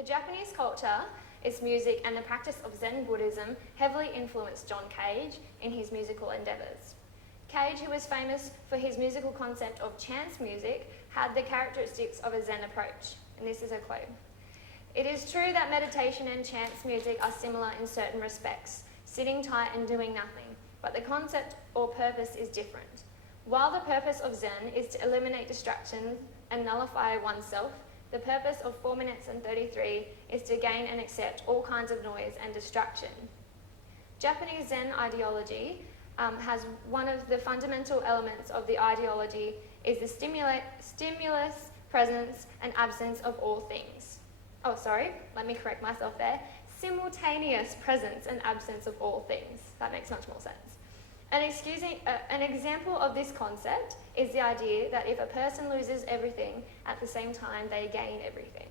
The Japanese culture, its music, and the practice of Zen Buddhism heavily influenced John Cage in his musical endeavours. Cage, who was famous for his musical concept of chance music, had the characteristics of a Zen approach, and this is a quote. "It is true that meditation and chance music are similar in certain respects, sitting tight and doing nothing, but the concept or purpose is different. While the purpose of Zen is to eliminate distractions and nullify oneself, the purpose of 4 minutes and 33 is to gain and accept all kinds of noise and distraction." Japanese Zen ideology has one of the fundamental elements of the ideology is the stimulus, presence, and absence of all things. Oh, sorry, let me correct myself there. Simultaneous presence and absence of all things. That makes much more sense. An example of this concept is the idea that if a person loses everything at the same time, they gain everything.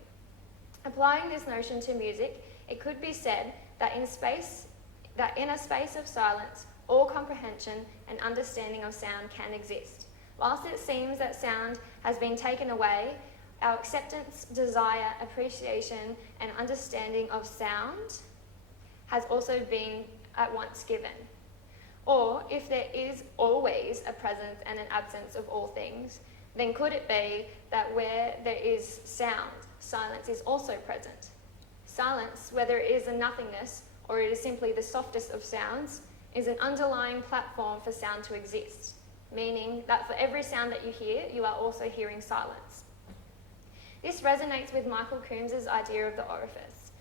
Applying this notion to music, it could be said that in a space of silence, all comprehension and understanding of sound can exist. Whilst it seems that sound has been taken away, our acceptance, desire, appreciation, and understanding of sound has also been at once given. Or, if there is always a presence and an absence of all things, then could it be that where there is sound, silence is also present? Silence, whether it is a nothingness or it is simply the softest of sounds, is an underlying platform for sound to exist, meaning that for every sound that you hear, you are also hearing silence. This resonates with Michael Coombs' idea of the orifice.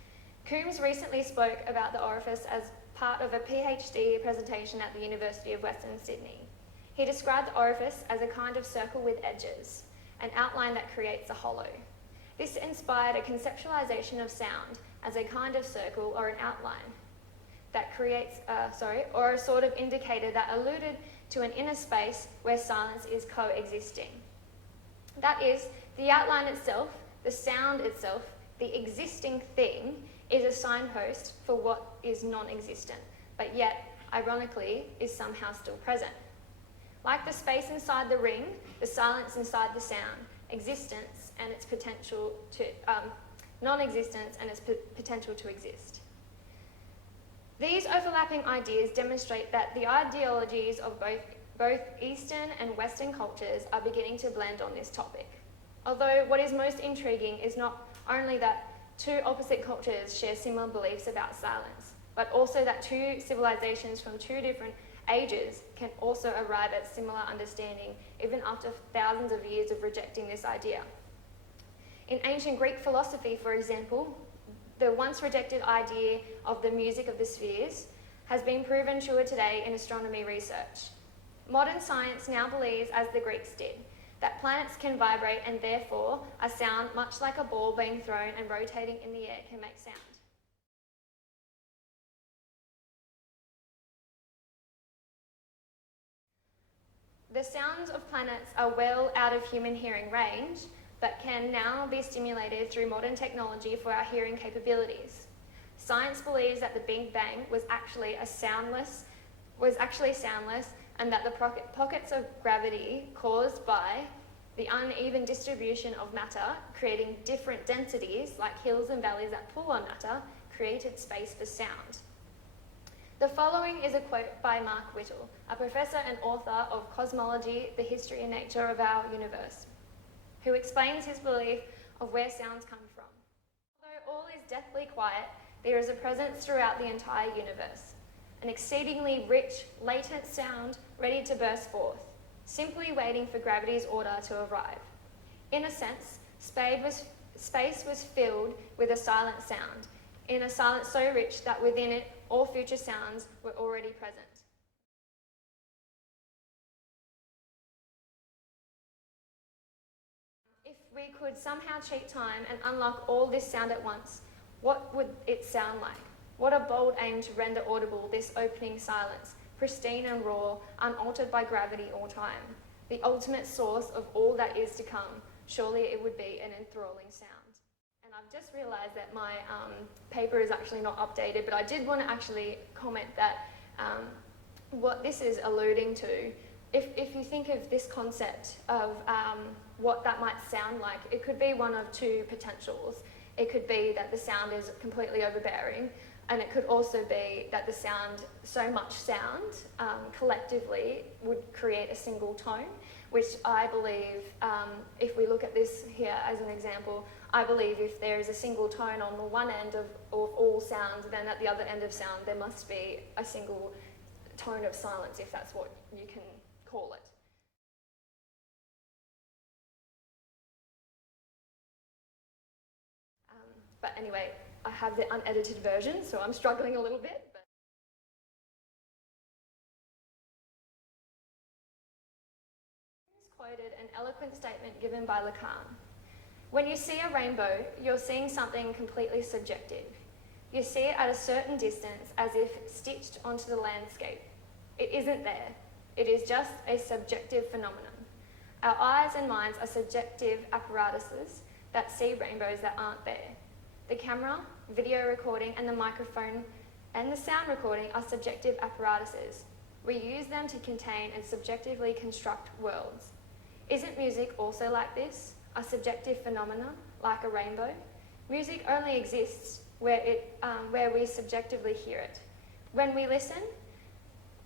Coombs recently spoke about the orifice as part of a PhD presentation at the University of Western Sydney. He described the orifice as a kind of circle with edges, an outline that creates a hollow. This inspired a conceptualization of sound as a kind of circle or an outline that creates, or a sort of indicator that alluded to an inner space where silence is coexisting. That is, the outline itself, the sound itself, the existing thing, is a signpost for what is non-existent, but yet, ironically, is somehow still present. Like the space inside the ring, the silence inside the sound, existence and its potential to, non-existence and its potential to exist. These overlapping ideas demonstrate that the ideologies of both Eastern and Western cultures are beginning to blend on this topic. Although what is most intriguing is not only that two opposite cultures share similar beliefs about silence, but also that two civilizations from two different ages can also arrive at similar understanding even after thousands of years of rejecting this idea. In ancient Greek philosophy, for example, the once rejected idea of the music of the spheres has been proven truer today in astronomy research. Modern science now believes, as the Greeks did, that planets can vibrate and therefore a sound much like a ball being thrown and rotating in the air can make sound. The sounds of planets are well out of human hearing range, but can now be stimulated through modern technology for our hearing capabilities. Science believes that the Big Bang was actually soundless, and that the pockets of gravity caused by the uneven distribution of matter, creating different densities like hills and valleys that pull on matter, created space for sound. The following is a quote by Mark Whittle, a professor and author of Cosmology, the History and Nature of Our Universe, who explains his belief of where sounds come from. Although all is deathly quiet, there is a presence throughout the entire universe, an exceedingly rich, latent sound ready to burst forth, simply waiting for gravity's order to arrive. In a sense, space was filled with a silent sound, in a silence so rich that within it all future sounds were already present. If we could somehow cheat time and unlock all this sound at once, what would it sound like? What a bold aim to render audible this opening silence, pristine and raw, unaltered by gravity or time. The ultimate source of all that is to come, surely it would be an enthralling sound. And I've just realised that my paper is actually not updated, but I did want to actually comment that what this is alluding to, if you think of this concept of what that might sound like, it could be one of two potentials. It could be that the sound is completely overbearing, and it could also be that the sound, so much sound, collectively would create a single tone, which I believe, if we look at this here as an example, I believe if there is a single tone on the one end of all sound, then at the other end of sound there must be a single tone of silence, if that's what you can call it. But anyway, I have the unedited version, so I'm struggling a little bit. But quoted an eloquent statement given by Lacan. When you see a rainbow, you're seeing something completely subjective. You see it at a certain distance, as if stitched onto the landscape. It isn't there. It is just a subjective phenomenon. Our eyes and minds are subjective apparatuses that see rainbows that aren't there. The camera, video recording, and the microphone and the sound recording are subjective apparatuses. We use them to contain and subjectively construct worlds. Isn't music also like this? A subjective phenomenon, like a rainbow? Music only exists where we subjectively hear it. When we listen,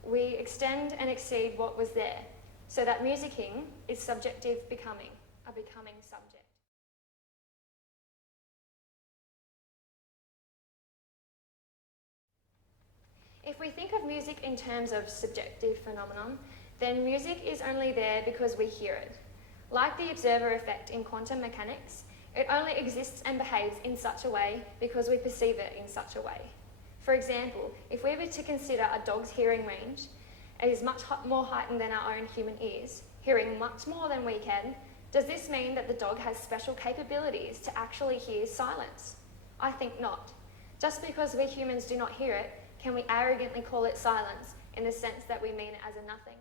we extend and exceed what was there, so that musicking is subjective becoming, a becoming subject. If we think of music in terms of subjective phenomenon, then music is only there because we hear it. Like the observer effect in quantum mechanics, it only exists and behaves in such a way because we perceive it in such a way. For example, if we were to consider a dog's hearing range, it is much more heightened than our own human ears, hearing much more than we can. Does this mean that the dog has special capabilities to actually hear silence? I think not. Just because we humans do not hear it, can we arrogantly call it silence in the sense that we mean it as a nothingness?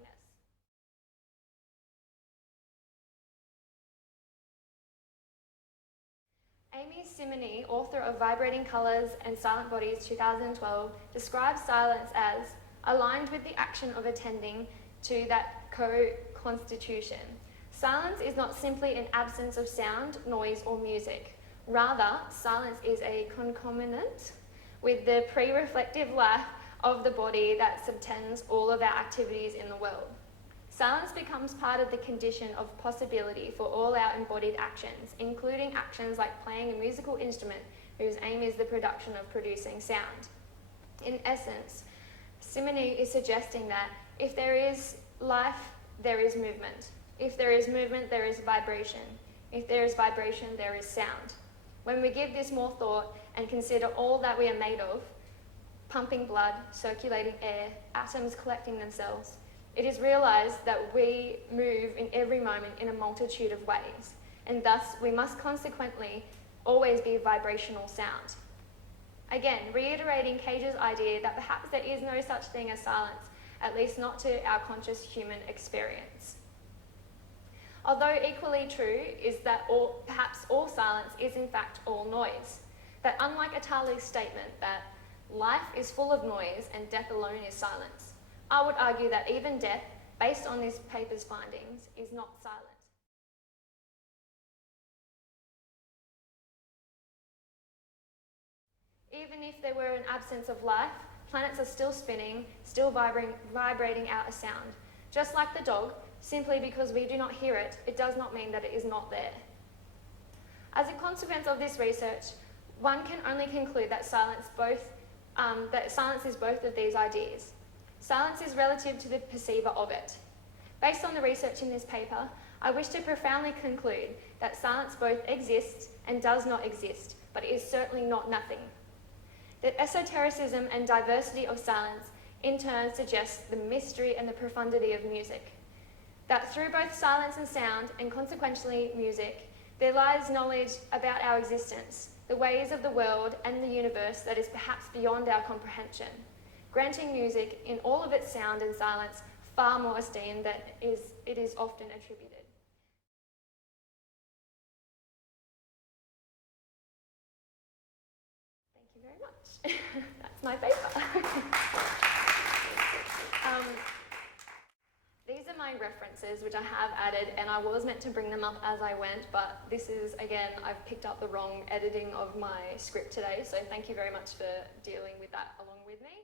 Amy Simony, author of Vibrating Colours and Silent Bodies 2012, describes silence as aligned with the action of attending to that co-constitution. Silence is not simply an absence of sound, noise, or music. Rather, silence is a concomitant with the pre-reflective life of the body that subtends all of our activities in the world. Silence becomes part of the condition of possibility for all our embodied actions, including actions like playing a musical instrument whose aim is the production of producing sound. In essence, Simony is suggesting that if there is life, there is movement. If there is movement, there is vibration. If there is vibration, there is sound. When we give this more thought and consider all that we are made of, pumping blood, circulating air, atoms collecting themselves, it is realised that we move in every moment in a multitude of ways, and thus we must consequently always be vibrational sound. Again, reiterating Cage's idea that perhaps there is no such thing as silence, at least not to our conscious human experience. Although equally true is that perhaps all silence is in fact all noise, that unlike Atali's statement that life is full of noise and death alone is silence, I would argue that even death, based on this paper's findings, is not silent. Even if there were an absence of life, planets are still spinning, still vibrating out a sound. Just like the dog, simply because we do not hear it, it does not mean that it is not there. As a consequence of this research, one can only conclude that silence is both of these ideas. Silence is relative to the perceiver of it. Based on the research in this paper, I wish to profoundly conclude that silence both exists and does not exist, but it is certainly not nothing. That esotericism and diversity of silence in turn suggests the mystery and the profundity of music. That through both silence and sound, and consequently music, there lies knowledge about our existence, the ways of the world and the universe that is perhaps beyond our comprehension, granting music in all of its sound and silence far more esteem than it is often attributed. Thank you very much. That's my paper. These are my references, which I have added, and I was meant to bring them up as I went, but this is, again, I've picked up the wrong editing of my script today, so thank you very much for dealing with that along with me.